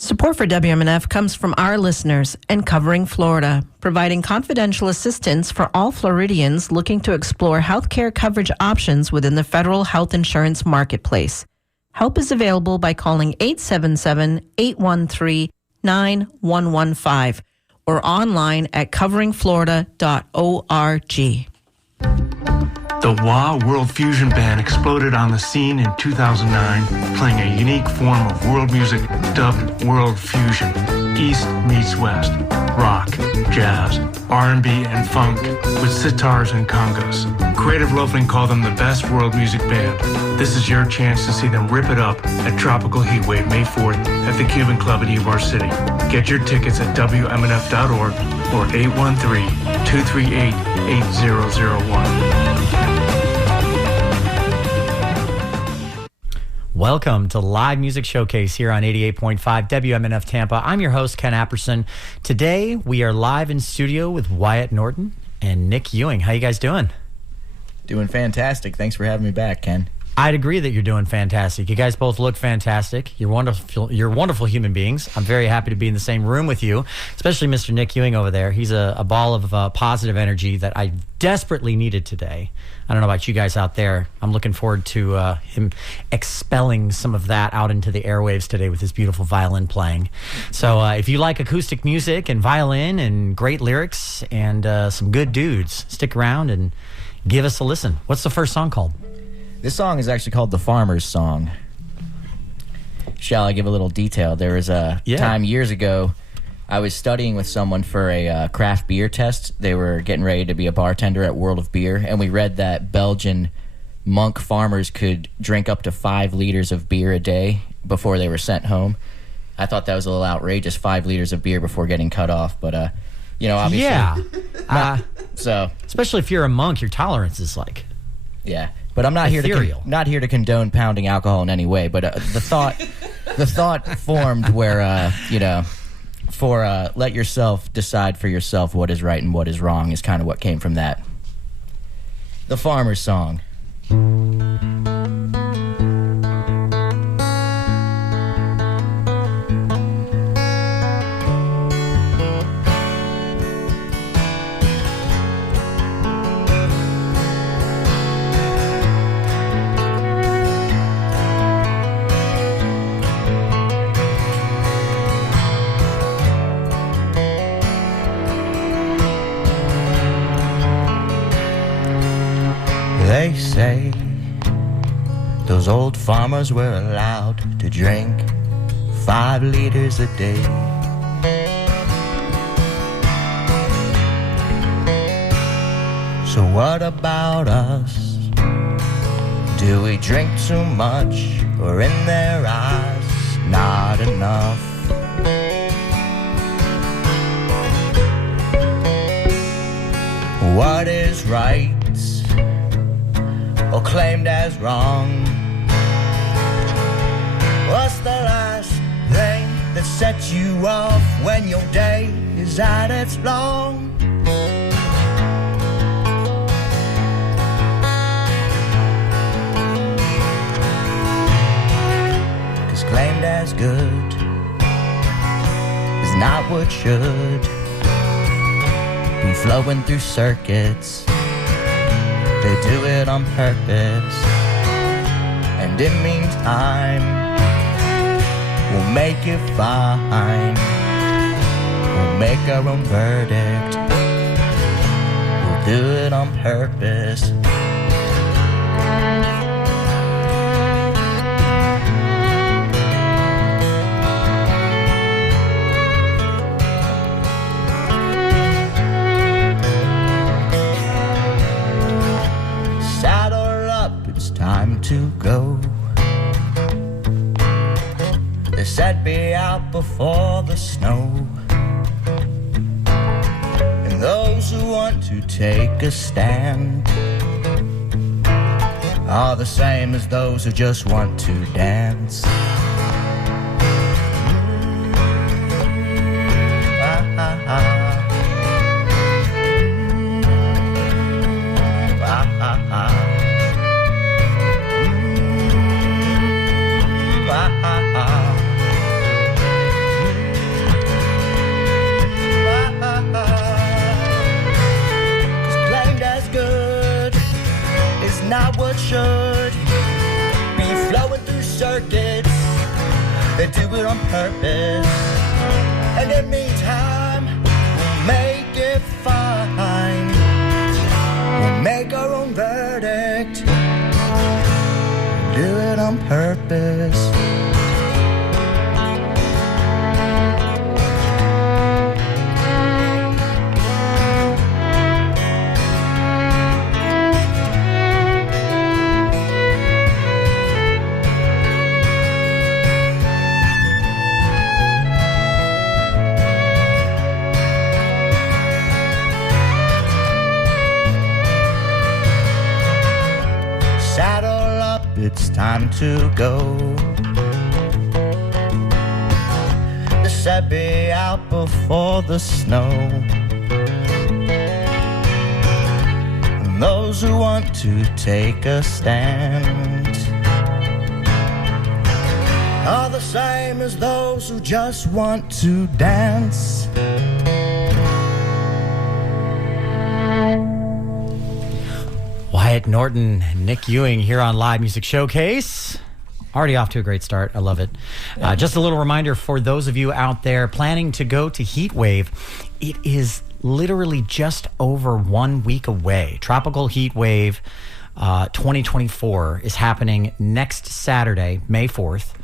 Support for WMNF comes from our listeners and Covering Florida, providing confidential assistance for all Floridians looking to explore healthcare coverage options within the federal health insurance marketplace. Help is available by calling 877-813-9115 or online at coveringflorida.org. The Wah World Fusion Band exploded on the scene in 2009, playing a unique form of world music dubbed World Fusion. East meets West, rock, jazz, R&B, and funk with sitars and congas. Creative Loafing called them the best world music band. This is your chance to see them rip it up at Tropical Heatwave May 4th at the Cuban Club in Ybor City. Get your tickets at WMNF.org or 813-238-8001. Welcome to Live Music Showcase here on 88.5 WMNF Tampa. I'm your host, Ken Apperson. Today, we are live in studio with Wyatt Norton and Nick Ewing. How you guys doing? Doing fantastic. Thanks for having me back, Ken. I'd agree that you're doing fantastic. You guys both look fantastic. You're wonderful human beings. I'm very happy to be in the same room with you, especially Mr. Nick Ewing over there. He's a ball of positive energy that I desperately needed today. I don't know about you guys out there. I'm looking forward to him expelling some of that out into the airwaves today with his beautiful violin playing. So if you like acoustic music and violin and great lyrics and some good dudes, stick around and give us a listen. What's the first song called? This song is actually called The Farmer's Song. Shall I give a little detail? There was a time years ago, I was studying with someone for a craft beer test. They were getting ready to be a bartender at World of Beer, and we read that Belgian monk farmers could drink up to 5 liters of beer a day before they were sent home. I thought that was a little outrageous, 5 liters of beer before getting cut off, but, obviously... Yeah. So, especially if you're a monk, your tolerance is like... Yeah. But I'm not here to condone pounding alcohol in any way. But the thought formed where let yourself decide for yourself what is right and what is wrong is kind of what came from that. The Farmer's Song. They say those old farmers were allowed to drink 5 liters a day. So what about us? Do we drink too much, or in their eyes, not enough? What is right, or claimed as wrong? What's the last thing that sets you off when your day is at its long? 'Cause claimed as good is not what should be flowing through circuits. They do it on purpose, and in meantime, we'll make it fine. We'll make our own verdict. We'll do it on purpose. Time to go. They said be out before the snow. And those who want to take a stand are the same as those who just want to dance. They do it on purpose. And in the meantime, we'll make it fine. We'll make our own verdict. Do it on purpose. Saddle up, it's time to go. The sun be out before the snow. And those who want to take a stand are the same as those who just want to dance. Wyatt Norton, Nick Ewing here on Live Music Showcase. Already off to a great start. I love it. Just a little reminder for those of you out there planning to go to Heat Wave. It is literally just over 1 week away. Tropical Heat Wave 2024 is happening next Saturday, May 4th.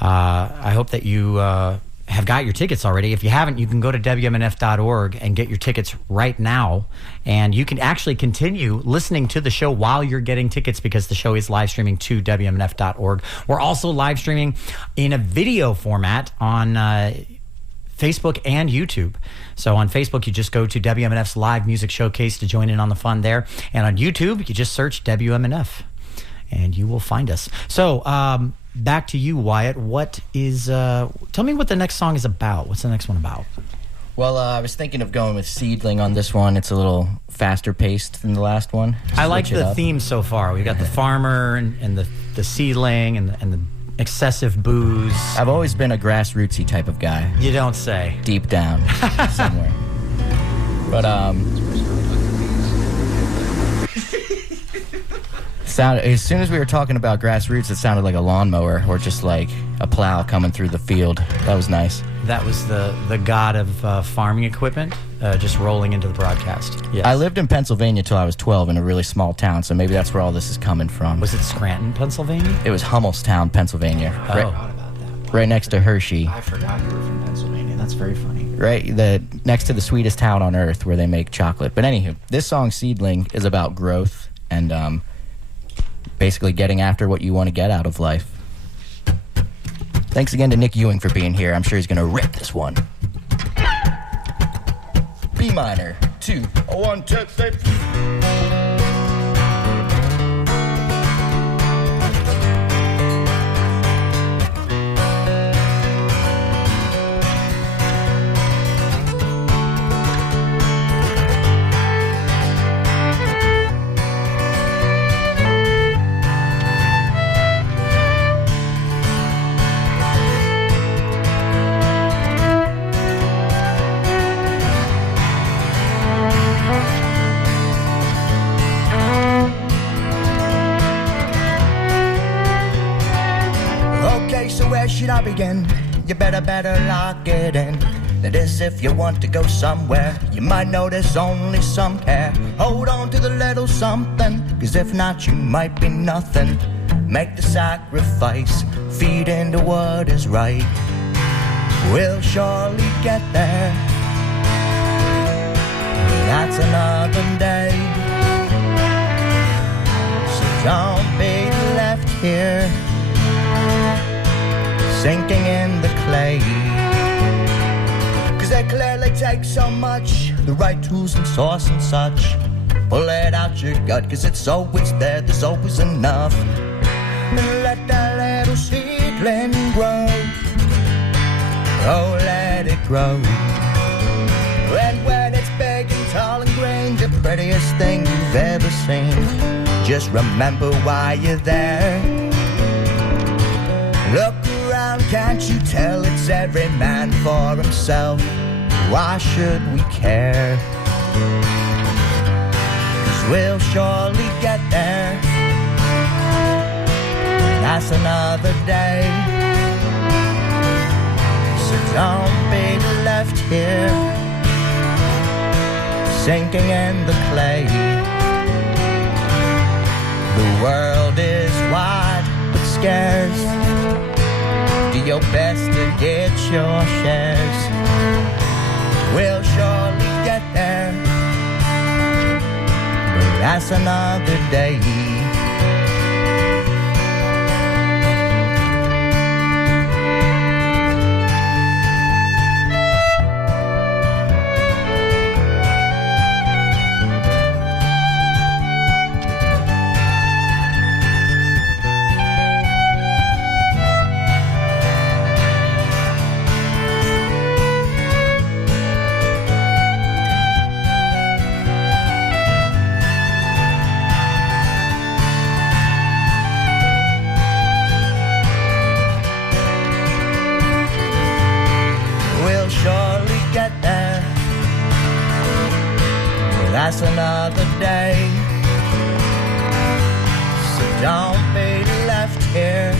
I hope that you have got your tickets already. If you haven't, you can go to WMNF.org and get your tickets right now. And you can actually continue listening to the show while you're getting tickets because the show is live streaming to WMNF.org. We're also live streaming in a video format on Facebook and YouTube. So on Facebook, you just go to WMNF's Live Music Showcase to join in on the fun there. And on YouTube, you just search WMNF and you will find us. So, back to you, Wyatt. What is? Tell me what the next song is about. What's the next one about? Well, I was thinking of going with Seedling on this one. It's a little faster paced than the last one. I like the theme so far. We've got the farmer and the seedling and the excessive booze. I've always been a grassrootsy type of guy. You don't say. Deep down somewhere. But as soon as we were talking about grassroots, it sounded like a lawnmower or just like a plow coming through the field. That was nice. That was the god of farming equipment just rolling into the broadcast. Yes. I lived in Pennsylvania till I was 12 in a really small town, so maybe that's where all this is coming from. Was it Scranton, Pennsylvania? It was Hummelstown, Pennsylvania. Oh. Right next to Hershey. I forgot you were from Pennsylvania. That's very funny. Right, next to the sweetest town on earth where they make chocolate. But anywho, this song Seedling is about growth and basically getting after what you want to get out of life. Thanks again to Nick Ewing for being here. I'm sure he's going to rip this one. B minor, 2, 1, 2, 3. Should I begin? You better lock it in. That is if you want to go somewhere. You might notice only some care. Hold on to the little something, cause if not you might be nothing. Make the sacrifice, feed into what is right. We'll surely get there. That's another day. So don't be left here sinking in the clay. Cause they clearly take so much, the right tools and sauce and such. Pull it out your gut, cause it's always there, there's always enough. And let that little seedling grow. Oh, let it grow. And when it's big and tall and green, the prettiest thing you've ever seen, just remember why you're there. Look around, can't you tell it's every man for himself? Why should we care? Cause we'll surely get there. That's another day. sinking in the clay. The world is wide but scarce. Do your best to get your shares. We'll surely get there, but that's another day. That's another day. So don't be left here,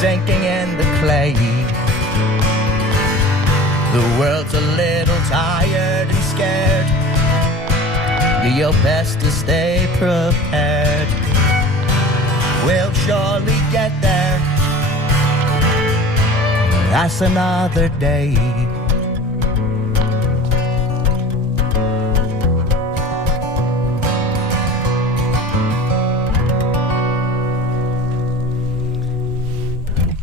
sinking in the clay. The world's a little tired and scared. Do your best to stay prepared. We'll surely get there. That's another day.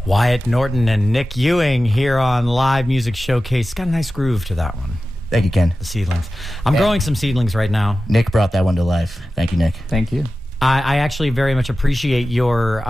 Wyatt Norton and Nick Ewing here on Live Music Showcase. It's got a nice groove to that one. Thank you, Ken. The seedlings. I'm growing some seedlings right now. Nick brought that one to life. Thank you, Nick. Thank you. I actually very much appreciate your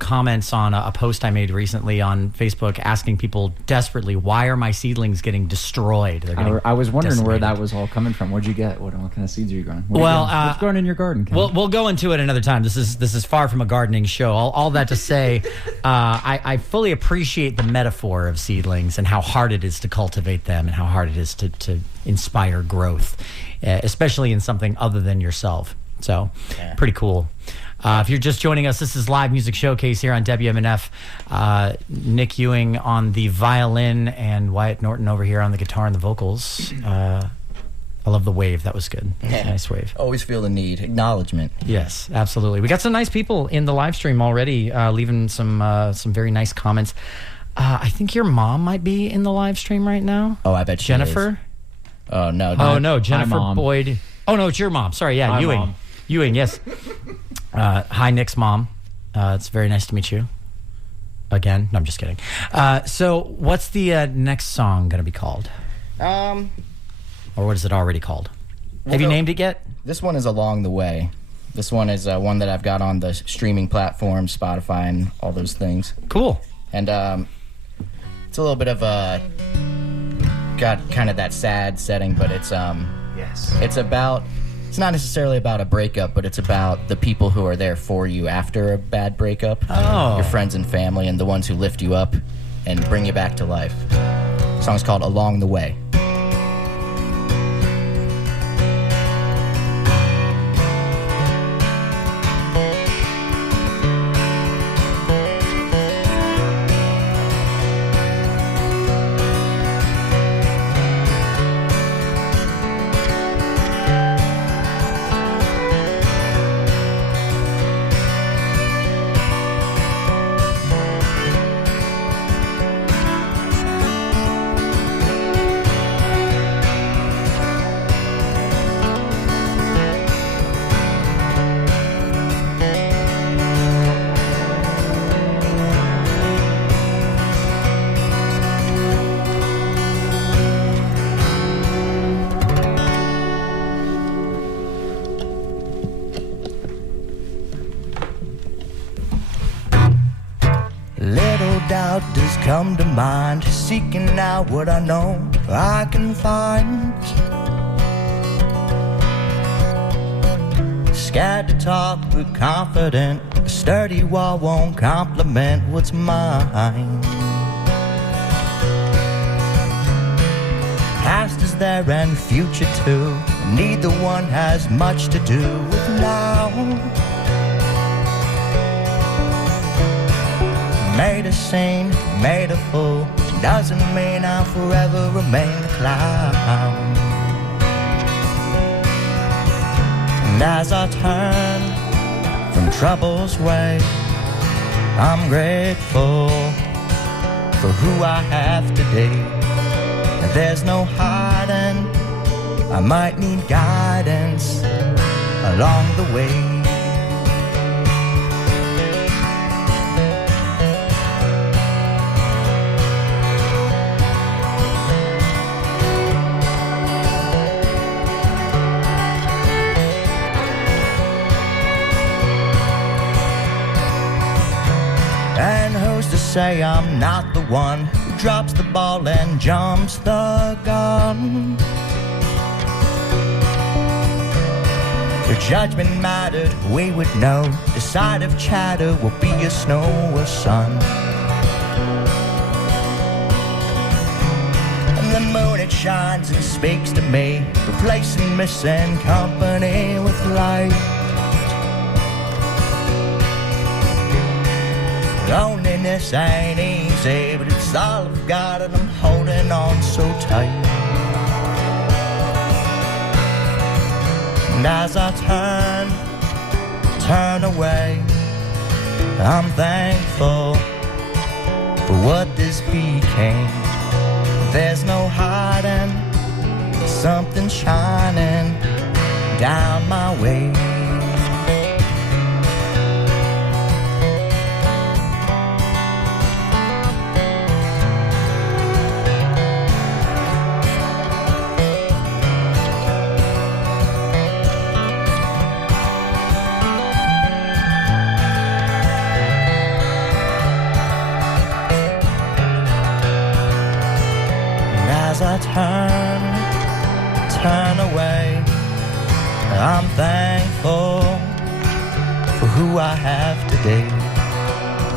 comments on a post I made recently on Facebook asking people desperately, why are my seedlings getting destroyed? They're getting I was wondering decimated. where that was all coming from. What'd you get? What kind of seeds are you growing? What's growing in your garden, Ken? We'll go into it another time. This is far from a gardening show. All that to say, I fully appreciate the metaphor of seedlings and how hard it is to cultivate them and how hard it is to inspire growth, especially in something other than yourself. So, pretty cool. If you're just joining us, this is Live Music Showcase here on WMNF. Nick Ewing on the violin and Wyatt Norton over here on the guitar and the vocals. I love the wave. That was good. Nice wave. Always feel the need. Acknowledgement. Yes, absolutely. We got some nice people in the live stream already, leaving some very nice comments. I think your mom might be in the live stream right now. Oh, I bet she Jennifer? is. Oh, no. Oh, no, Jennifer Mom. Boyd. Oh, no, it's your mom. Sorry, yeah, Hi, Ewing. Mom. Ewing, yes. Hi, Nick's mom. It's very nice to meet you. Again. No, I'm just kidding. So what's the next song going to be called? Or what is it already called? Have you named it yet? This one is Along the Way. This one is one that I've got on the streaming platforms, Spotify, and all those things. Cool. And it's a little bit of a... got kind of that sad setting, but it's... yes. It's not necessarily about a breakup, but it's about the people who are there for you after a bad breakup. Oh. Your friends and family and the ones who lift you up and bring you back to life. The song's called Along the Way. Doubt does come to mind, seeking out what I know I can find. Scared to talk but confident, a sturdy wall won't compliment what's mine. Past is there and future too, neither one has much to do with now. Made a scene, made a fool, doesn't mean I'll forever remain the clown. And as I turn from trouble's way, I'm grateful for who I have today. And there's no hiding, I might need guidance along the way. And who's to say I'm not the one who drops the ball and jumps the gun? If judgment mattered, we would know. The side of chatter will be a snow or sun. And the moon, it shines and speaks to me, replacing missing company with light. Loneliness ain't easy, but it's all I've got and I'm holding on so tight. And as I turn away, I'm thankful for what this became. There's no hiding, something shining down my way. As I turn away, I'm thankful for who I have today.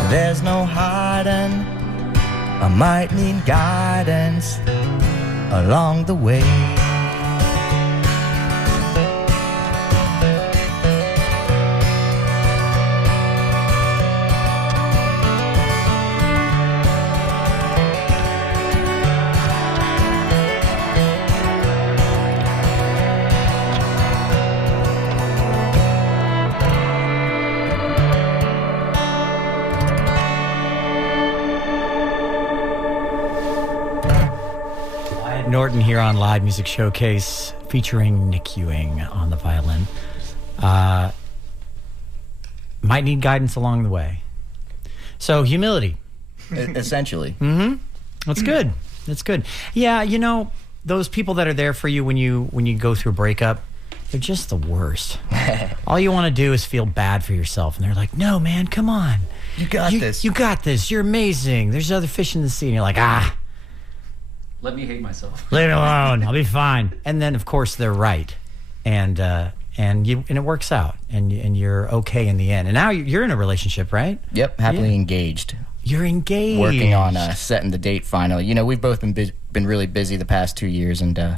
There's no hiding, I might need guidance along the way. Norton here on Live Music Showcase featuring Nick Ewing on the violin. Might need guidance along the way. So humility. Essentially. Mm-hmm. That's good. That's good. Yeah, you know, those people that are there for you when you go through a breakup, they're just the worst. All you want to do is feel bad for yourself. And they're like, no, man, come on. You got this. You got this. You're amazing. There's other fish in the sea. And you're like, Let me hate myself. leave it alone. I'll be fine. And then, of course, they're right, and it works out, and you're okay in the end. And now you're in a relationship, right? Yep, happily engaged. You're engaged. Working on setting the date finally. You know, we've both been really busy the past 2 years and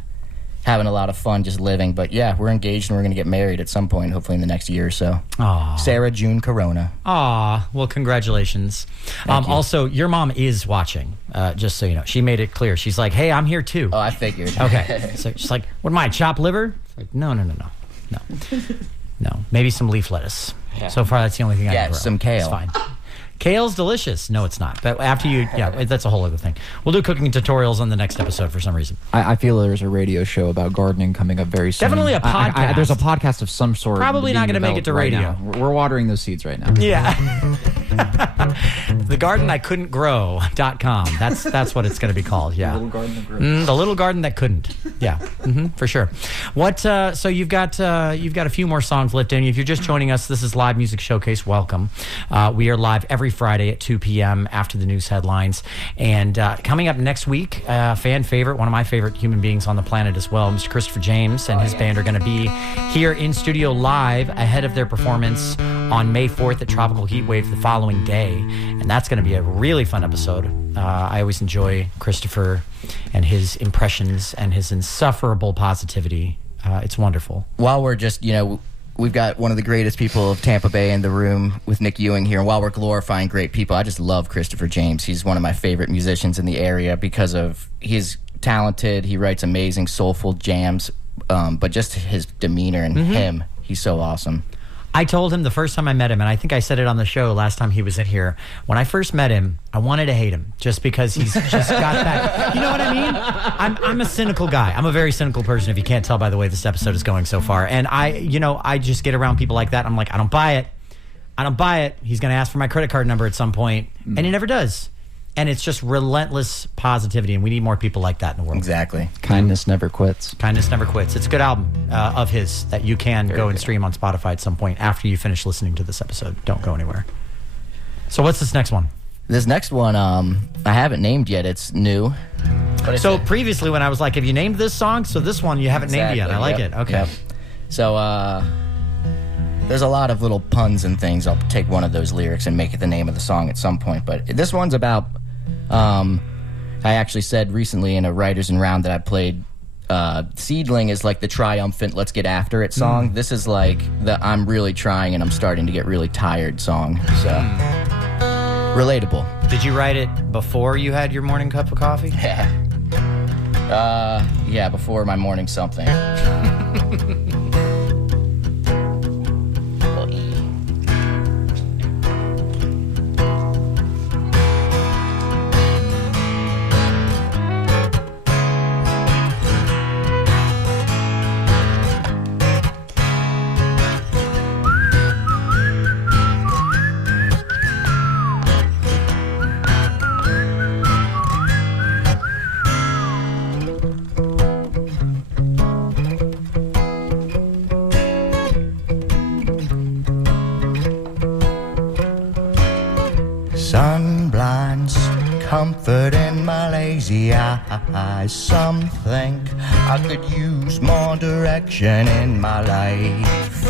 having a lot of fun just living. But yeah, we're engaged and we're going to get married at some point, hopefully in the next year or so. Aw. Sarah June Corona. Aw, well, congratulations. Thank you. Also, your mom is watching, just so you know. She made it clear. She's like, hey, I'm here too. Oh, I figured. Okay. So she's like, what am I, chopped liver? It's like, no. No, maybe some leaf lettuce. Yeah. So far, that's the only thing I can grow. some kale. It's fine. Kale's delicious. No, it's not. But after that's a whole other thing. We'll do cooking tutorials on the next episode for some reason. I feel there's a radio show about gardening coming up very soon. Definitely a podcast. There's a podcast of some sort. Probably not going to make it to radio. Right, we're watering those seeds right now. Yeah. TheGardenICouldn'tGrow.com. That's what it's going to be called. Yeah. The little garden that grew. The little garden that couldn't. Yeah. For sure. What? So you've got a few more songs left in you. If you're just joining us, this is Live Music Showcase. Welcome. We are live every Friday at 2 p.m. after the news headlines. And coming up next week, fan favorite, one of my favorite human beings on the planet as well, Mr. Christopher James and his band are going to be here in studio live ahead of their performance on May 4th at Tropical Heatwave the following day. And that's going to be a really fun episode. I always enjoy Christopher and his impressions and his insufferable positivity. It's wonderful. While we're just, we've got one of the greatest people of Tampa Bay in the room with Nick Ewing here. And while we're glorifying great people, I just love Christopher James. He's one of my favorite musicians in the area because of he's talented. He writes amazing, soulful jams, but just his demeanor and him, he's so awesome. I told him the first time I met him, and I think I said it on the show last time he was in here, when I first met him, I wanted to hate him just because he's just got that. You know what I mean? I'm a cynical guy. I'm a very cynical person, if you can't tell by the way this episode is going so far. And I just get around people like that. I'm like, I don't buy it. I don't buy it. He's going to ask for my credit card number at some point, and he never does. And it's just relentless positivity, and we need more people like that in the world. Exactly. Kindness never quits. Kindness Never Quits. It's a good album of his that you can go and stream on Spotify at some point after you finish listening to this episode. Don't go anywhere. So what's this next one? This next one, I haven't named yet. It's new. So previously when I was like, have you named this song? So this one you haven't named yet. I like it. Okay. Yep. So there's a lot of little puns and things. I'll take one of those lyrics and make it the name of the song at some point. But this one's about... I actually said recently in a writers and round that I played, Seedling is like the triumphant let's get after it song. This is like the I'm really trying and I'm starting to get really tired song. So relatable. Did you write it before you had your morning cup of coffee? Yeah. Yeah, before my morning something. Sun blinds, comfort in my lazy eyes. Some think I could use more direction in my life.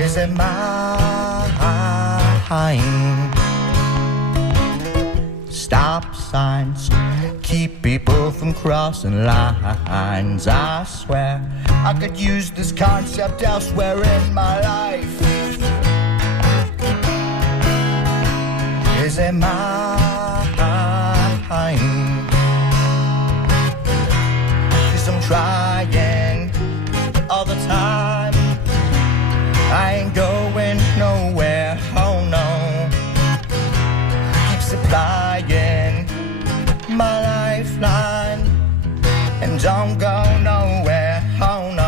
Is it mine? Stop signs keep people from crossing lines. I swear I could use this concept elsewhere in my life. Is it mine? 'Cause I'm trying all the time. I ain't going nowhere, oh no. Keep supplying my lifeline and don't go nowhere, oh no.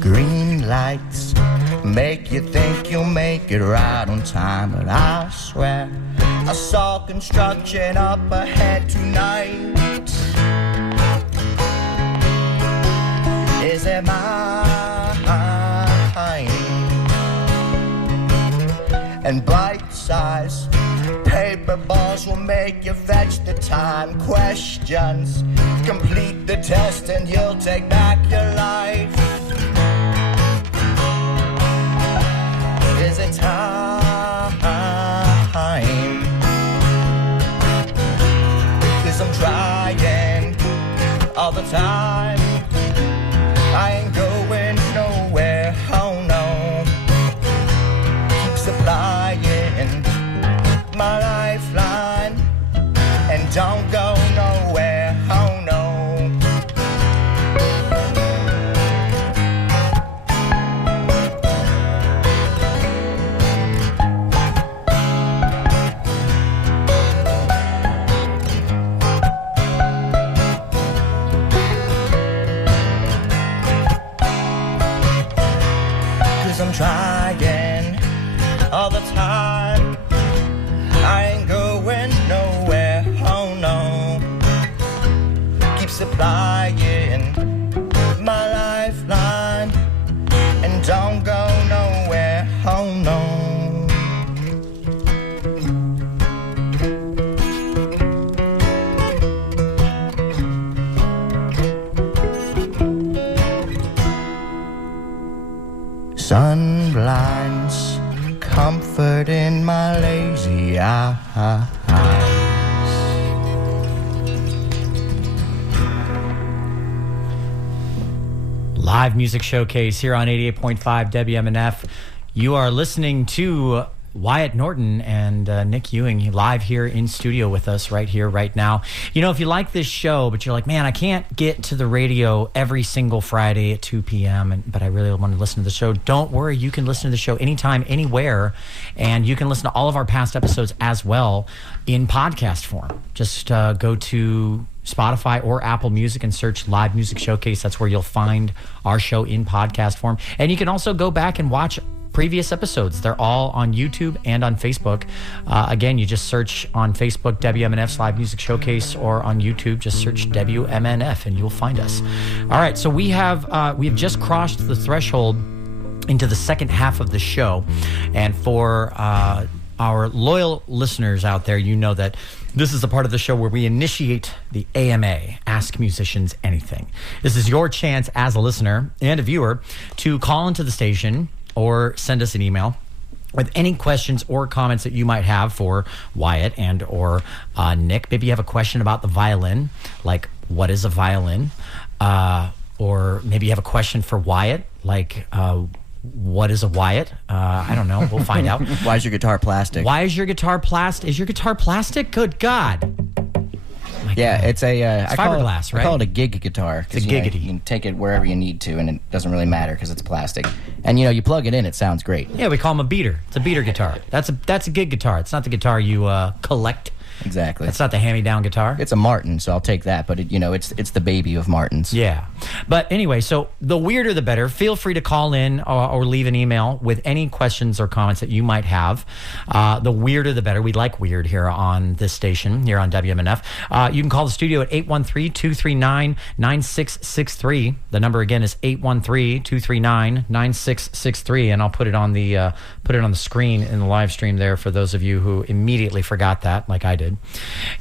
Green lights make you think you'll make it right on time, but I swear I saw construction up ahead tonight. Is it mine? And bite-sized paper balls will make you fetch the time. Questions complete the test and you'll take back your life. Is it time? 'Cause I'm trying all the time. I ain't going nowhere, oh no. Keep supplying my lifeline and don't go nowhere, oh no. I'm trying all the time. I ain't going nowhere, oh no. Keep supplying my lifeline and don't go nowhere, oh no. Sun blinds, comfort in my lazy eyes. Live music showcase here on 88.5 WMNF. You are listening to Wyatt Norton and Nick Ewing live here in studio with us right here, right now. You know, if you like this show, but you're like, man, I can't get to the radio every single Friday at 2 p.m., but I really want to listen to the show, don't worry. You can listen to the show anytime, anywhere, and you can listen to all of our past episodes as well in podcast form. Just go to Spotify or Apple Music and search Live Music Showcase. That's where you'll find our show in podcast form. And you can also go back and watch previous episodes. They're all on YouTube and on Facebook. Again, you just search on Facebook WMNF's Live Music Showcase, or on YouTube just search WMNF and you'll find us. All right, so we have just crossed the threshold into the second half of the show, and for our loyal listeners out there, you know that this is the part of the show where we initiate the AMA, Ask Musicians Anything. This is your chance as a listener and a viewer to call into the station or send us an email with any questions or comments that you might have for Wyatt and or Nick. Maybe you have a question about the violin, like what is a violin? Or maybe you have a question for Wyatt, like what is a Wyatt? I don't know. We'll find out. Why is your guitar plastic? Why is your guitar plastic? Is your guitar plastic? Good God. Yeah, it's a it's fiberglass, right? I call it a gig guitar. It's a giggity. You can take it wherever you need to, and it doesn't really matter because it's plastic. And you plug it in, it sounds great. Yeah, we call them a beater. It's a beater guitar. That's a gig guitar. It's not the guitar you collect. Exactly. That's not the hand-me-down guitar. It's a Martin, so I'll take that. But it's the baby of Martins. Yeah. But anyway, so the weirder the better. Feel free to call in or leave an email with any questions or comments that you might have. The weirder the better. We like weird here on this station, here on WMNF. You can call the studio at 813-239-9663. The number again is 813-239-9663, and I'll put it on the screen in the live stream there for those of you who immediately forgot that, like I did.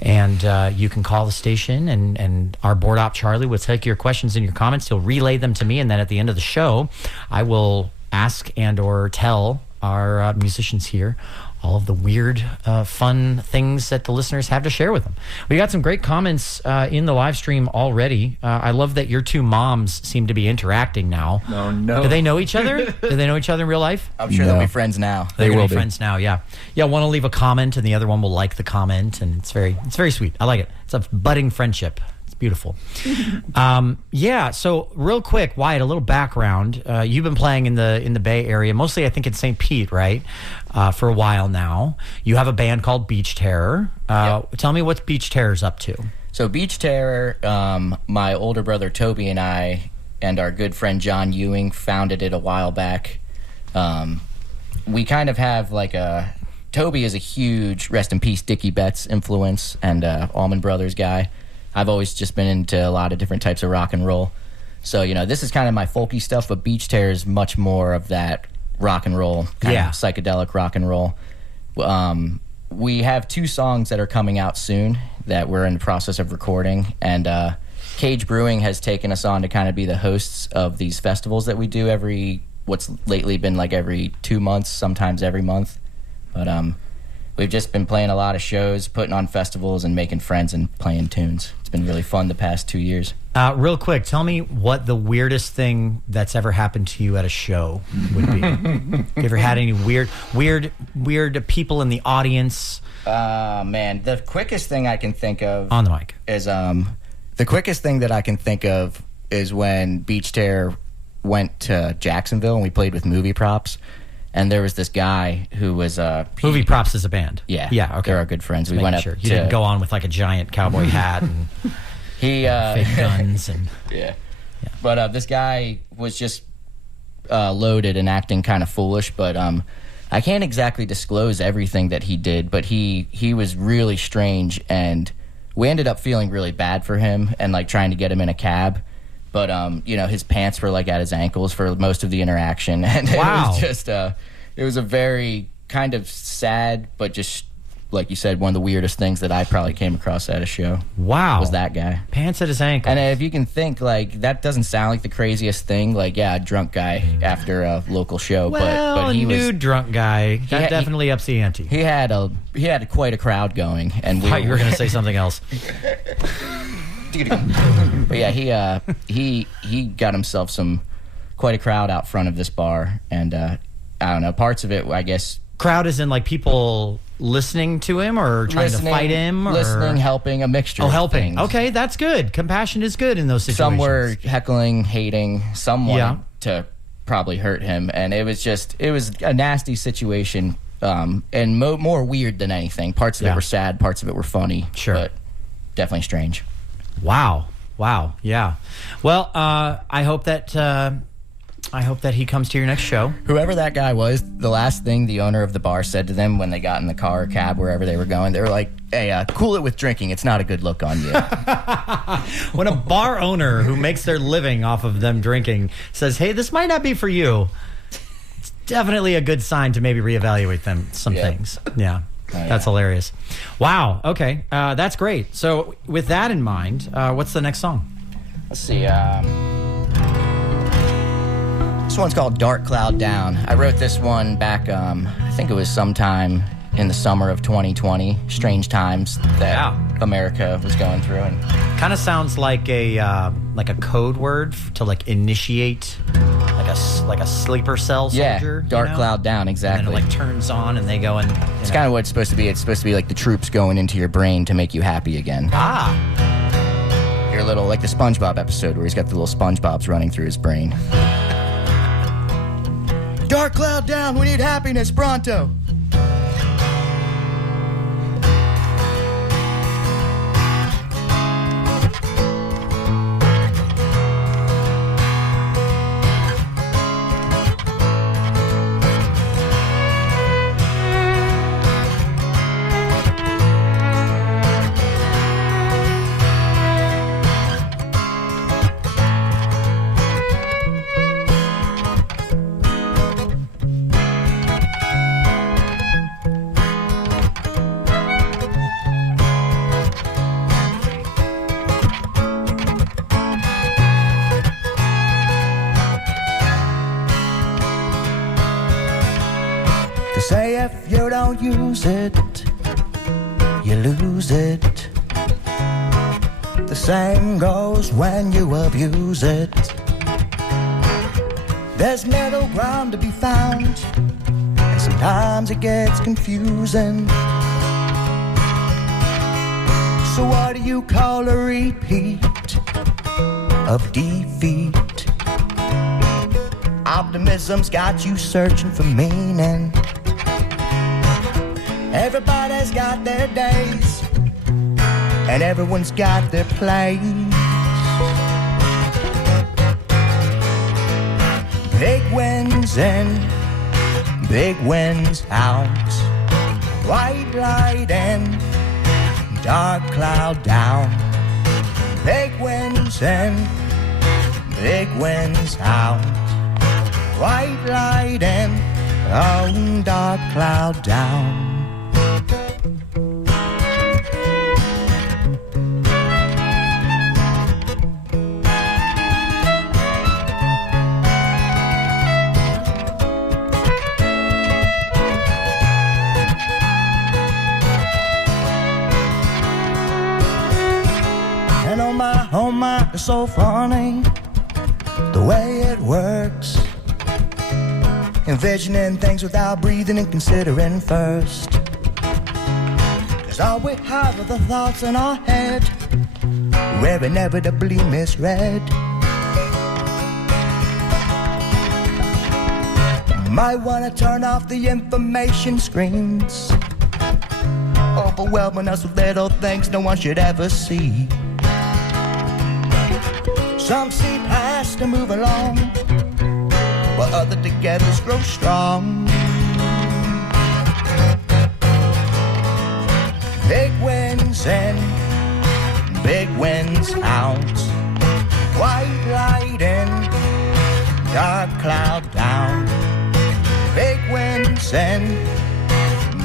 And you can call the station, and our board op Charlie will take your questions and your comments. He'll relay them to me, and then at the end of the show, I will ask and or tell our musicians here all of the weird, fun things that the listeners have to share with them. We got some great comments in the live stream already. I love that your two moms seem to be interacting now. No. Do they know each other? Do they know each other in real life? I'm sure they'll be friends now. They're going to be friends now, yeah. Yeah, one will leave a comment, and the other one will like the comment, and it's very sweet. I like it. It's a budding friendship. Beautiful. Yeah, so real quick, Wyatt, a little background. You've been playing in the Bay Area, mostly I think in St. Pete, right? For a while now. You have a band called Beach Terror. Yep. Tell me what Beach Terror's up to. So Beach Terror, my older brother Toby and I and our good friend John Ewing founded it a while back. We kind of have like Toby is a huge, rest in peace, Dickie Betts influence and Allman Brothers guy. I've always just been into a lot of different types of rock and roll. So, this is kind of my folky stuff, but Beach Terror is much more of that rock and roll, kind of psychedelic rock and roll. We have 2 songs that are coming out soon that we're in the process of recording, and Cage Brewing has taken us on to kind of be the hosts of these festivals that we do what's lately been like every 2 months, sometimes every month. But we've just been playing a lot of shows, putting on festivals, and making friends and playing tunes. It's been really fun the past 2 years. Real quick, tell me what the weirdest thing that's ever happened to you at a show would be. You ever had any weird people in the audience? Man, the quickest thing I can think of on the mic is the quickest thing that I can think of is when Beach Terror went to Jacksonville and we played with Movie Props. And there was this guy who was Movie Props is a band. Yeah, okay. They're our good friends. We went up. Sure. You didn't go on with like a giant cowboy hat and fake guns and yeah. But this guy was just loaded and acting kind of foolish. But I can't exactly disclose everything that he did. But he was really strange, and we ended up feeling really bad for him and like trying to get him in a cab. But his pants were like at his ankles for most of the interaction, and wow. It was just it was a very kind of sad but just like you said, one of the weirdest things that I probably came across at a show. Wow. Was that guy. Pants at his ankle. And if you can think, like, that doesn't sound like the craziest thing. Like, yeah, a drunk guy after a local show. Well, but he a nude drunk guy. That definitely ups the ante. He had quite a crowd going. And I thought you were going to say something else. But yeah, he got himself quite a crowd out front of this bar. And I don't know, parts of it, I guess. Crowd is in like people listening to him or trying to fight him? Or? Listening, helping, a mixture of helping. things. Okay, that's good. Compassion is good in those situations. Some were heckling, hating, someone to probably hurt him. And it was a nasty situation and more weird than anything. Parts of it were sad, parts of it were funny. Sure. But definitely strange. Wow. Yeah. Well, I hope that he comes to your next show. Whoever that guy was, the last thing the owner of the bar said to them when they got in the car or cab, wherever they were going, they were like, hey, cool it with drinking. It's not a good look on you. When a bar owner who makes their living off of them drinking says, hey, this might not be for you, it's definitely a good sign to maybe reevaluate some things. Yeah. That's hilarious. Wow. Okay. That's great. So with that in mind, what's the next song? Let's see. This one's called Dark Cloud Down. I wrote this one back, I think it was sometime in the summer of 2020. Strange times that America was going through. And kind of sounds like a code word to like initiate like a sleeper cell soldier. Yeah, Dark Cloud Down, exactly. And then it like turns on and they go and... It's kind of what it's supposed to be. It's supposed to be like the troops going into your brain to make you happy again. Your little, like the SpongeBob episode where he's got the little SpongeBobs running through his brain. Dark cloud down, we need happiness, pronto. Say if you don't use it, you lose it. The same goes when you abuse it. There's middle ground to be found, and sometimes it gets confusing. So what do you call a repeat of defeat? Optimism's got you searching for meaning. Everybody's got their days, and everyone's got their place. Big wins in, big wins out. White light in, dark cloud down. Big wins in, big wins out. White light in, oh, dark cloud down. Oh my, it's so funny the way it works. Envisioning things without breathing and considering first. 'Cause all we have are the thoughts in our head, we're inevitably misread. Might wanna turn off the information screens, overwhelming us with little things no one should ever see. Some see past and move along, while other togethers grow strong. Big wins in, big wins out. White light in, dark cloud down. Big wins in,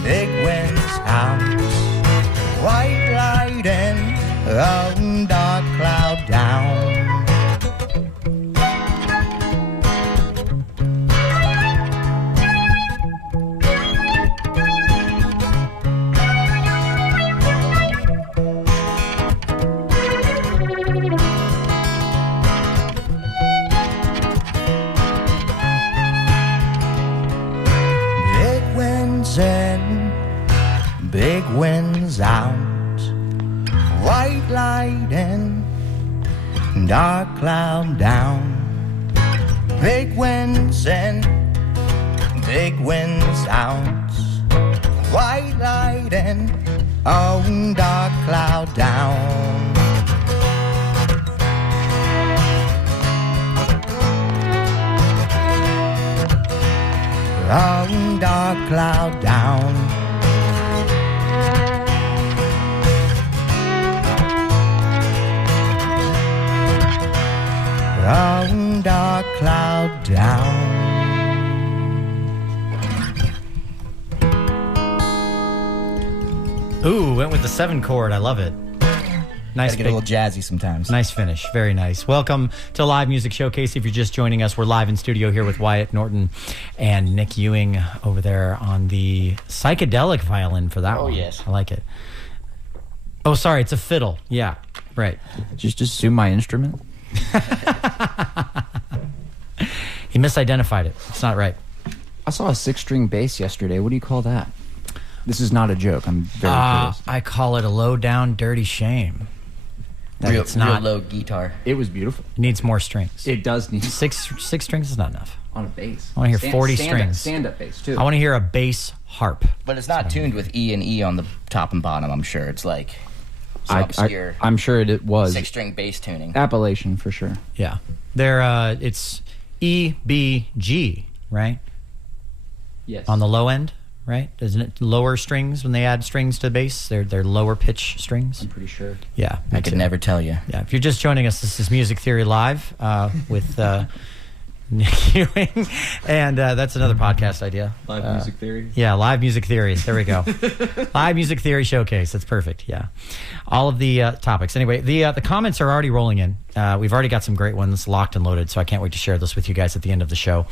big wins out. White light and a dark cloud down. Big winds out, white light and dark cloud down. Big winds and big winds out, white light and dark cloud down. Dark cloud down. Dark cloud down. Ooh, went with the 7 chord. I love it. Nice. Get a little jazzy sometimes. Nice finish. Very nice. Welcome to Live Music Showcase. If you're just joining us, we're live in studio here with Wyatt Norton and Nick Ewing over there on the psychedelic violin for that one. Oh, yes. I like it. Oh, sorry. It's a fiddle. Yeah. Right. Just assume my instrument. He misidentified it. It's not right. I saw a 6-string bass yesterday. What do you call that? This is not a joke. I'm very curious. I call it a low down dirty shame. Real It's not. low guitar. It was beautiful. It needs more strings. It does need Six strings is not enough. on a bass. I want to hear 40 strings. Stand-up bass, too. I want to hear a bass harp. But it's not tuned with E and E on the top and bottom, I'm sure. It's like some obscure I'm sure it was. 6-string bass tuning. Appellation, for sure. Yeah. It's E, B, G, right? Yes. On the low end, right? Isn't it lower strings when they add strings to bass? They're lower pitch strings. I'm pretty sure. Yeah. I could never tell you. Yeah. If you're just joining us, this is Music Theory Live with Nick Ewing, and that's another podcast idea. Live Music Theory? Yeah, Live Music Theory. There we go. Live Music Theory Showcase. That's perfect. Yeah. All of the topics. Anyway, the comments are already rolling in. We've already got some great ones locked and loaded, so I can't wait to share this with you guys at the end of the show.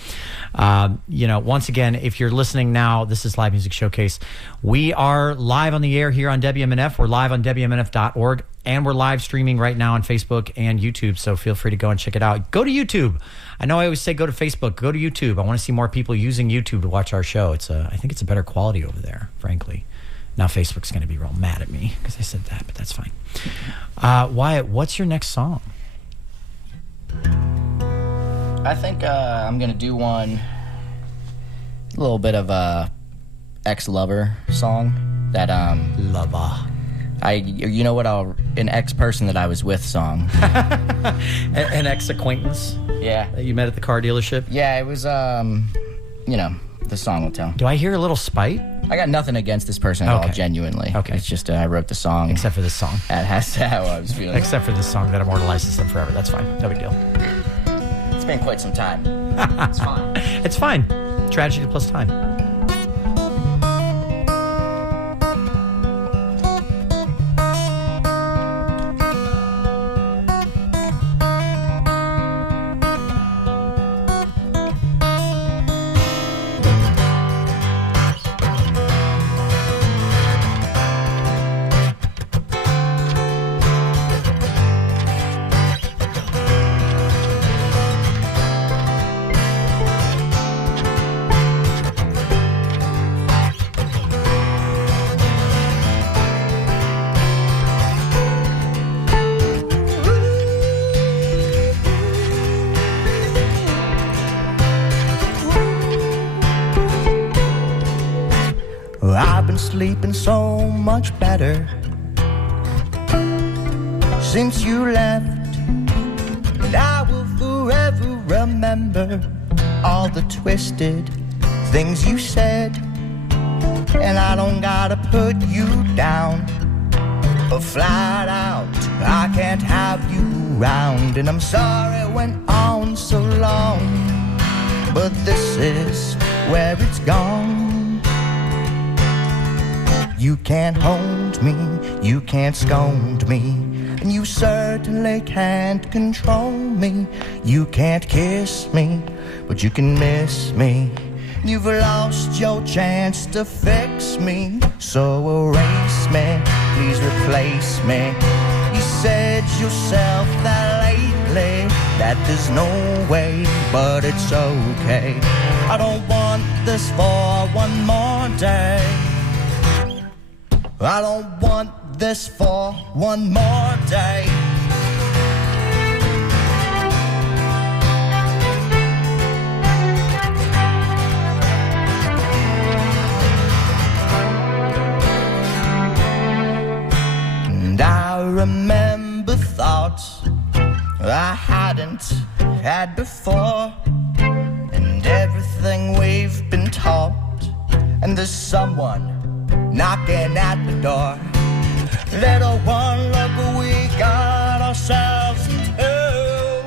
Once again, if you're listening now, this is Live Music Showcase. We are live on the air here on WMNF. We're live on WMNF.org, and we're live streaming right now on Facebook and YouTube, so feel free to go and check it out. Go to YouTube. I know I always say go to Facebook. Go to YouTube. I want to see more people using YouTube to watch our show. I think it's a better quality over there, frankly. Now Facebook's going to be real mad at me because I said that, but that's fine. Wyatt, what's your next song? I think I'm going to do a little bit of a ex-lover song that Lover. An ex-person that I was with song. An ex-acquaintance Yeah. that you met at the car dealership? Yeah, it was, the song will tell. Do I hear a little spite? I got nothing against this person at all, genuinely. Okay. It's just I wrote the song. Except for this song. That has to how I was feeling. Except for this song that immortalizes them forever. That's fine. No big deal. It's been quite some time. It's fine. It's fine. Tragedy plus time. I've been sleeping so much better since you left, and I will forever remember all the twisted things you said. And I don't gotta put you down, but flat out I can't have you around. And I'm sorry it went on so long, but this is where it's gone. You can't hold me, you can't scold me, and you certainly can't control me. You can't kiss me, but you can miss me. You've lost your chance to fix me, so erase me, please replace me. You said yourself that lately that there's no way, but it's okay. I don't want this for one more day. I don't want this for one more day. And I remember thoughts I hadn't had before, and everything we've been taught, and there's someone knocking at the door. Little one, look what we got ourselves into.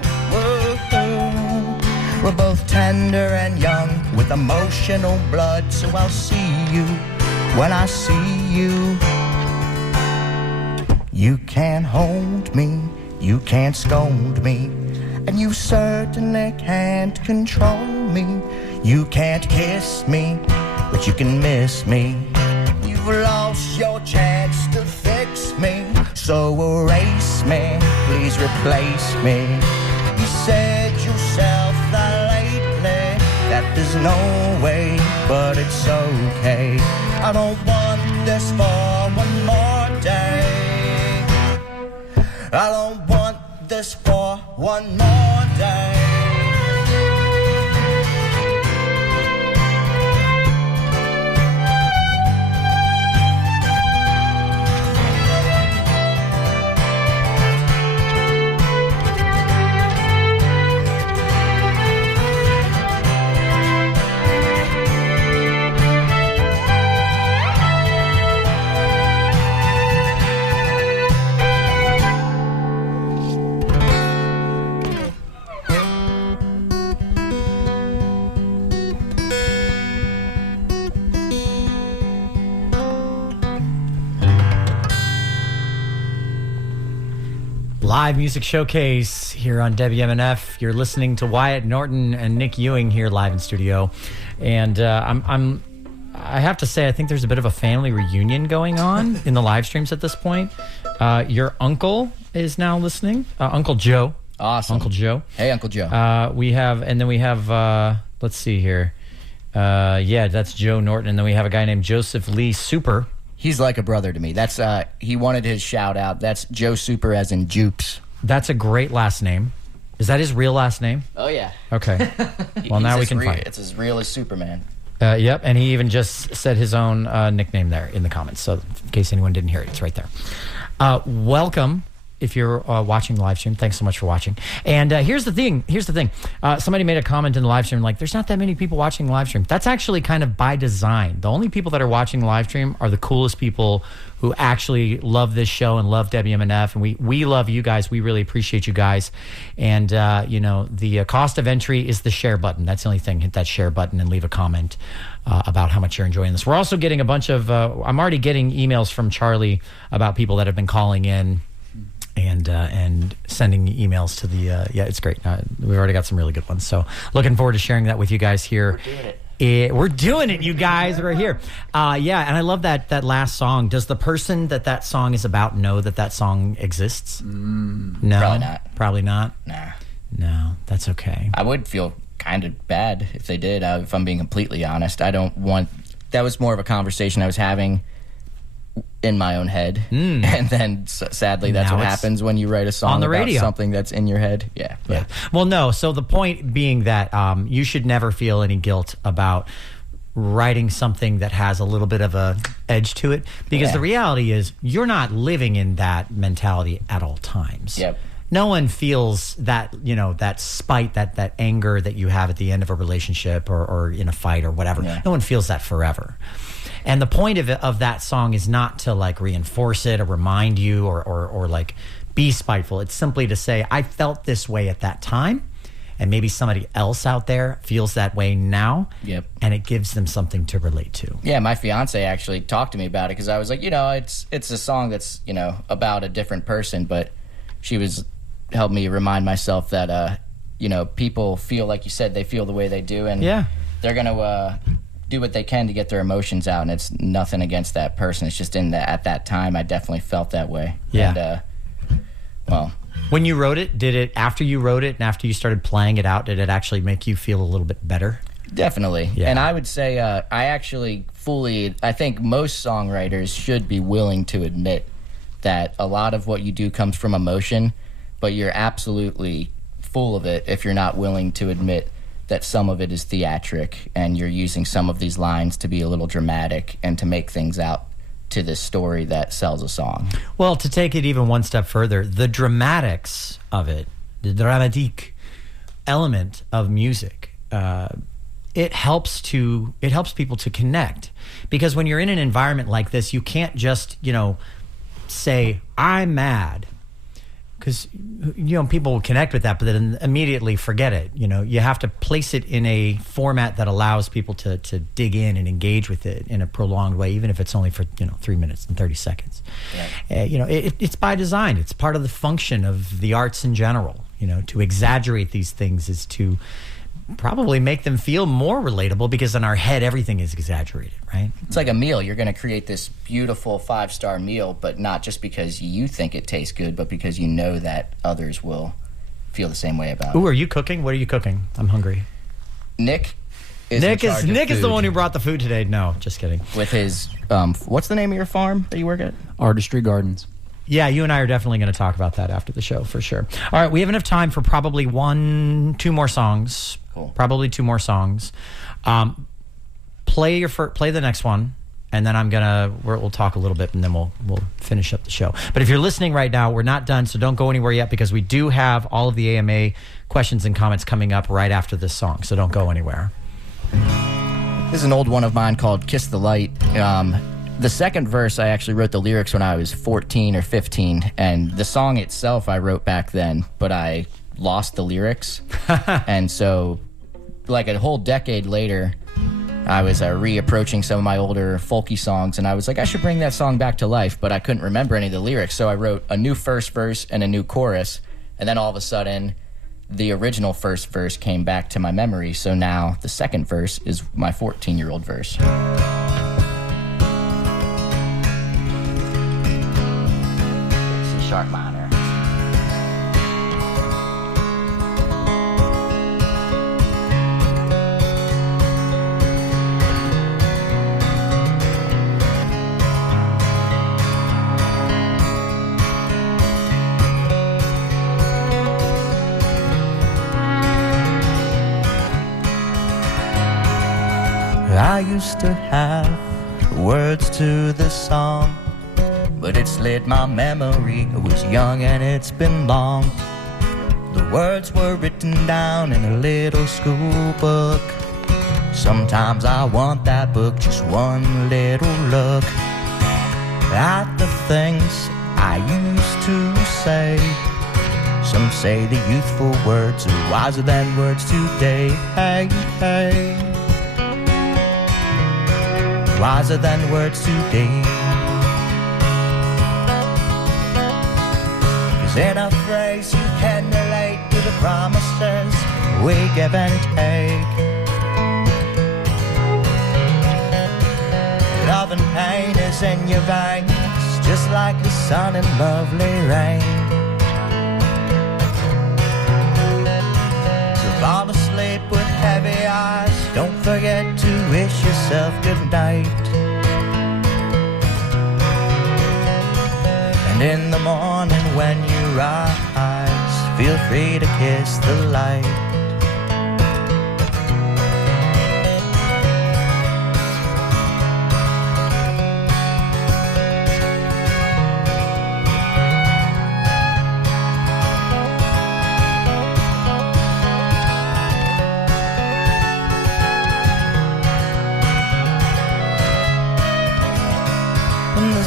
We're both tender and young with emotional blood, so I'll see you when I see you. You can't hold me, you can't scold me, and you certainly can't control me. You can't kiss me, but you can miss me. You've lost your chance to fix me, so erase me, please replace me. You said yourself that lately that there's no way, but it's okay. I don't want this for one more day. I don't want this for one more day. Live music showcase here on WMNF. You're listening to Wyatt Norton and Nick Ewing here live in studio, and I have to say I think there's a bit of a family reunion going on in the live streams at this point. Your uncle is now listening, Uncle Joe. Awesome, Uncle Joe. Hey, Uncle Joe. We have let's see here. Yeah, that's Joe Norton, and then we have a guy named Joseph Lee Super. He's like a brother to me. That's he wanted his shout out. That's Joe Super, as in Jupes. That's a great last name. Is that his real last name? Oh yeah. Okay. Well, now we can find it. It's as real as Superman. Yep, and he even just said his own nickname there in the comments. So in case anyone didn't hear it, it's right there. Welcome. If you're watching the live stream, thanks so much for watching. And here's the thing. Somebody made a comment in the live stream like, there's not that many people watching the live stream. That's actually kind of by design. The only people that are watching the live stream are the coolest people who actually love this show and love WMNF. And we love you guys. We really appreciate you guys. And, the cost of entry is the share button. That's the only thing. Hit that share button and leave a comment about how much you're enjoying this. We're also getting a bunch of, I'm already getting emails from Charlie about people that have been calling in and sending emails to the it's great. We've already got some really good ones, so looking forward to sharing that with you guys here. We're doing it, you guys. We're here. And I love that last song. Does the person that song is about know that song exists? No, probably not. Nah, no, that's okay. I would feel kind of bad if they did, if I'm being completely honest. I don't want, that was more of a conversation I was having in my own head, and then sadly that's what happens when you write a song on the about radio. Something that's in your head. Yeah. Well, no. So the point being that you should never feel any guilt about writing something that has a little bit of a edge to it, because the reality is you're not living in that mentality at all times. Yep. No one feels that, that spite, that anger that you have at the end of a relationship or in a fight or whatever. Yeah. No one feels that forever. And the point of that song is not to like reinforce it or remind you or like be spiteful. It's simply to say, I felt this way at that time, and maybe somebody else out there feels that way now. Yep. And it gives them something to relate to. Yeah, my fiance actually talked to me about it because I was like, it's a song that's, about a different person, but she helped me remind myself that, people feel, like you said, they feel the way they do, and they're going to do what they can to get their emotions out, and it's nothing against that person. It's just at that time, I definitely felt that way. Yeah. And, when you wrote it, after you wrote it and after you started playing it out, did it actually make you feel a little bit better? Definitely. Yeah. And I would say I think most songwriters should be willing to admit that a lot of what you do comes from emotion, but you're absolutely full of it if you're not willing to admit that some of it is theatric and you're using some of these lines to be a little dramatic and to make things out to this story that sells a song. Well, to take it even one step further, the dramatics of it, the dramatique element of music, it helps people to connect, because when you're in an environment like this, you can't just say I'm mad, because people will connect with that, but then immediately forget it. You have to place it in a format that allows people to dig in and engage with it in a prolonged way, even if it's only for 3 minutes and 30 seconds. Yeah. It's by design. It's part of the function of the arts in general. To exaggerate these things is to probably make them feel more relatable, because in our head everything is exaggerated, right? It's like a meal. You're going to create this beautiful 5-star meal, but not just because you think it tastes good, but because you know that others will feel the same way about it. Ooh, are you cooking? What are you cooking? I'm hungry. Nick is the one who brought the food today. No, just kidding. With his what's the name of your farm that you work at? Artistry Gardens. Yeah, you and I are definitely going to talk about that after the show for sure. All right, we have enough time for probably 2 more songs. Cool. Probably 2 more songs. Play the next one, and then we'll talk a little bit, and then we'll finish up the show. But if you're listening right now, we're not done, so don't go anywhere yet, because we do have all of the AMA questions and comments coming up right after this song. So don't go anywhere. This is an old one of mine called "Kiss the Light." The second verse, I actually wrote the lyrics when I was 14 or 15, and the song itself I wrote back then, but I lost the lyrics. And so, like a whole decade later, I was reapproaching some of my older folky songs, and I was like, I should bring that song back to life, but I couldn't remember any of the lyrics, so I wrote a new first verse and a new chorus, and then all of a sudden, the original first verse came back to my memory, so now the second verse is my 14-year-old verse. C-sharp minor. I used to have words to the song, but it slid my memory. I was young and it's been long. The words were written down in a little school book. Sometimes I want that book, just one little look at the things I used to say. Some say the youthful words are wiser than words today. Hey, hey. Wiser than words today. 'Cause in a phrase you can relate to the promises we give and take. Love and pain is in your veins, just like the sun in lovely rain. So fall asleep with heavy eyes, don't forget to wish yourself good night. And in the morning when you rise, feel free to kiss the light.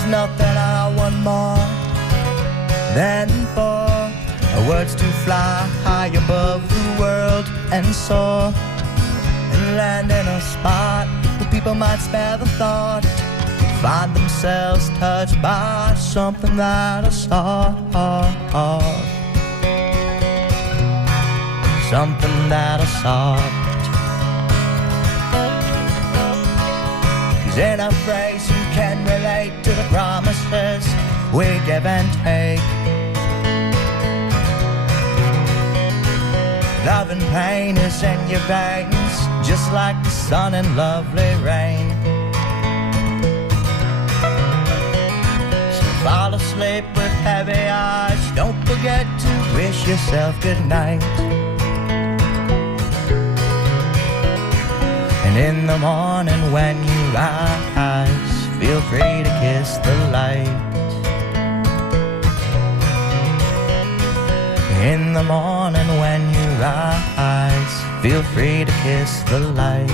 Nothing I want more than for words to fly high above the world. bold and soar and land in a spot where people might spare the thought, find themselves touched by something that I saw. Something that I saw. 'Cause in a phrase you can relate to the promises we give and take. Love and pain is in your veins, just like the sun and lovely rain. So fall asleep with heavy eyes, don't forget to wish yourself good night. And in the morning when you rise, feel free to kiss the light. In the morning when you rise, feel free to kiss the light.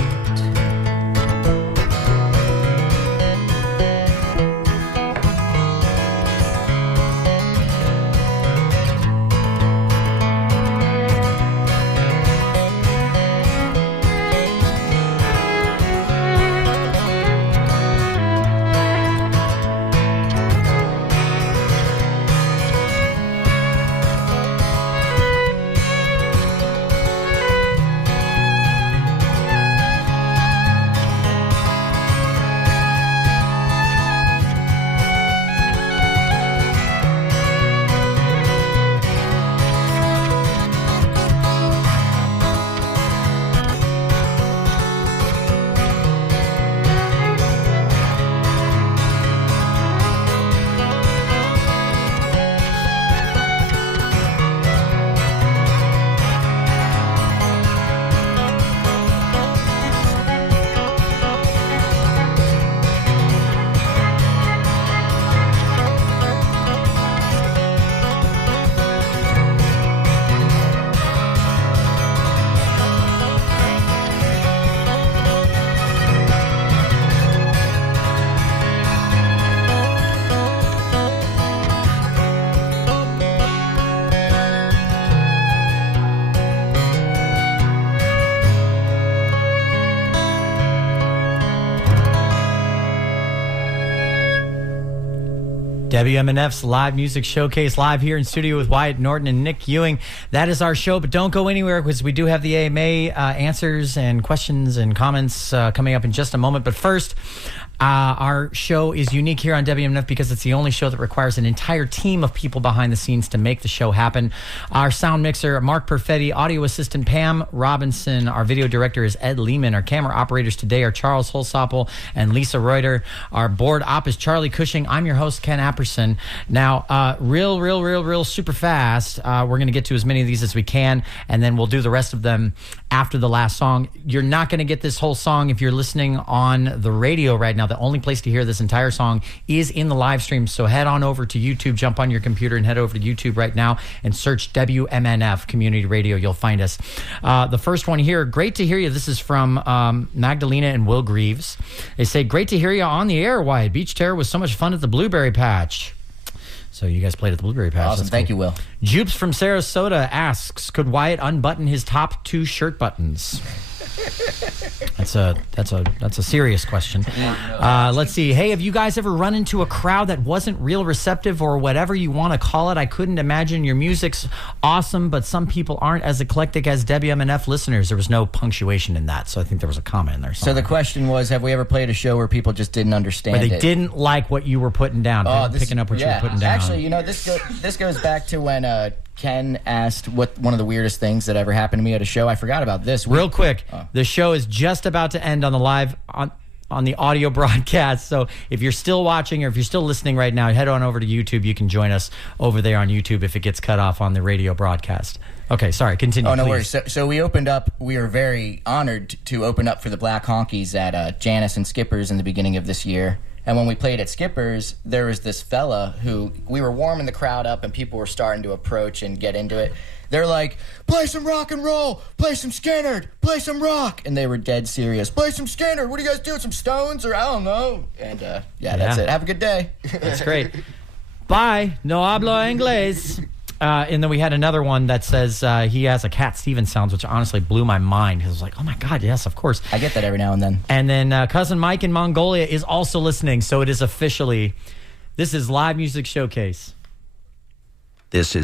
WMNF's live music showcase, live here in studio with Wyatt Norton and Nick Ewing. That is our show, but don't go anywhere because we do have the AMA answers and questions and comments coming up in just a moment. But first, our show is unique here on WMNF because it's the only show that requires an entire team of people behind the scenes to make the show happen. Our sound mixer, Mark Perfetti, audio assistant, Pam Robinson. Our video director is Ed Lehman. Our camera operators today are Charles Holsopple and Lisa Reuter. Our board op is Charlie Cushing. I'm your host, Ken Apperson. Now, real super fast, we're going to get to as many of these as we can, and then we'll do the rest of them after the last song. You're not going to get this whole song if you're listening on the radio right now. The only place to hear this entire song is in the live stream. So head on over to YouTube, jump on your computer and head over to YouTube right now and search WMNF Community Radio. You'll find us. The first one here, great to hear you. This is from Magdalena and Will Greaves. They say, great to hear you on the air, Wyatt. Beach Terror was so much fun at the Blueberry Patch. So you guys played at the Blueberry Patch. Awesome. Thank you, Will. Jupes from Sarasota asks, could Wyatt unbutton his top 2 shirt buttons? That's a serious question. Let's see. Hey, have you guys ever run into a crowd that wasn't real receptive or whatever you want to call it? I couldn't imagine. Your music's awesome, but some people aren't as eclectic as WMNF listeners. There was no punctuation in that, so I think there was a comma in there somewhere. So the question was, have we ever played a show where people just didn't understand it? They didn't like what you were putting down. Picking up what you were putting down. Actually, you know, this goes back to when Ken asked what one of the weirdest things that ever happened to me at a show. I forgot about this. Real quick, the show is just about to end on the live on the audio broadcast. So if you're still watching or if you're still listening right now, head on over to YouTube. You can join us over there on YouTube if it gets cut off on the radio broadcast. Okay, sorry, continue. Oh, no please. worries. So we opened up. We were very honored to open up for the Black Honkies at Janice and Skipper's in the beginning of this year. And when we played at Skipper's, there was this fella who, we were warming the crowd up and people were starting to approach and get into it. They're like, play some rock and roll, play some Skinner, play some rock. And they were dead serious. Play some Skinner. What are you guys doing, some Stones or I don't know? And that's it. Have a good day. That's great. Bye. No hablo inglés. And then we had another one that says he has a Cat Stevens sounds, which honestly blew my mind. He was like, oh my God, yes, of course. I get that every now and then. And then Cousin Mike in Mongolia is also listening. So it is officially, this is Live Music Showcase. This is